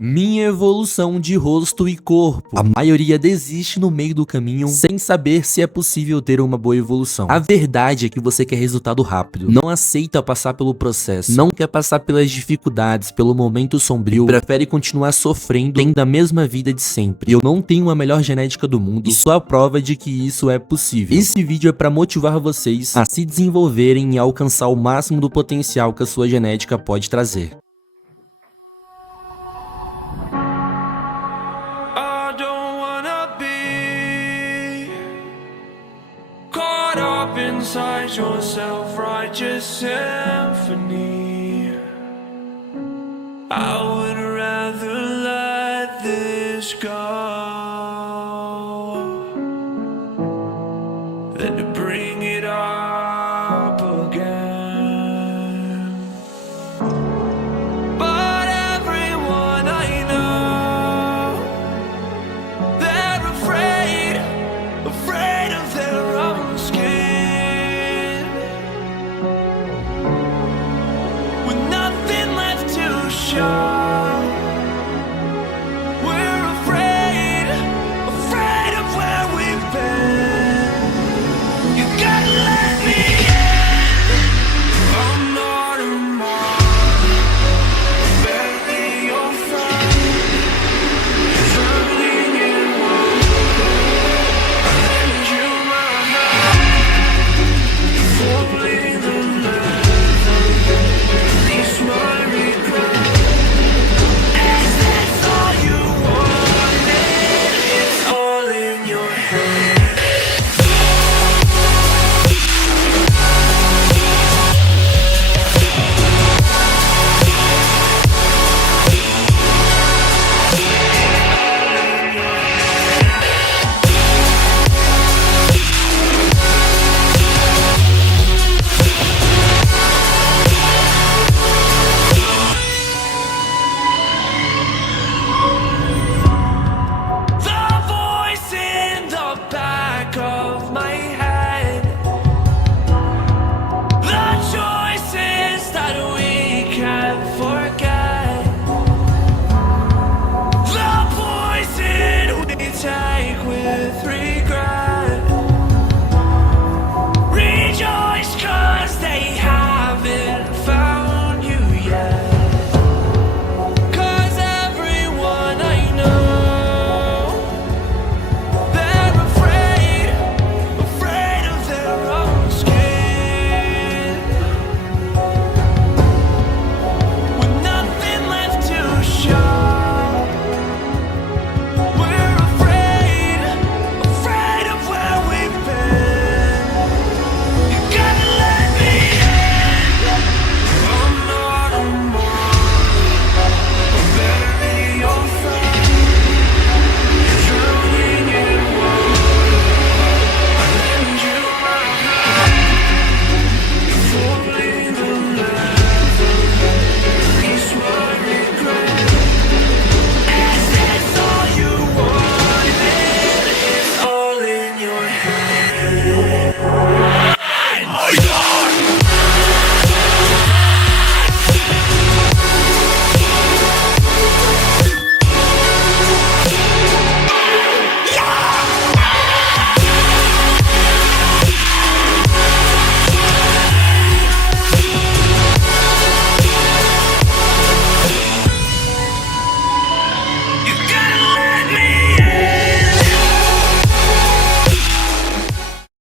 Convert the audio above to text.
Minha evolução de rosto e corpo. A maioria desiste no meio do caminho sem saber se é possível ter uma boa evolução. A verdade é que você quer resultado rápido, não aceita passar pelo processo, não quer passar pelas dificuldades, pelo momento sombrio, prefere continuar sofrendo, tendo a mesma vida de sempre. Eu não tenho a melhor genética do mundo e sou a prova de que isso é possível. Esse vídeo é para motivar vocês a se desenvolverem e alcançar o máximo do potencial que a sua genética pode trazer. Inside your self-righteous symphony, I would rather let this go than to breathe.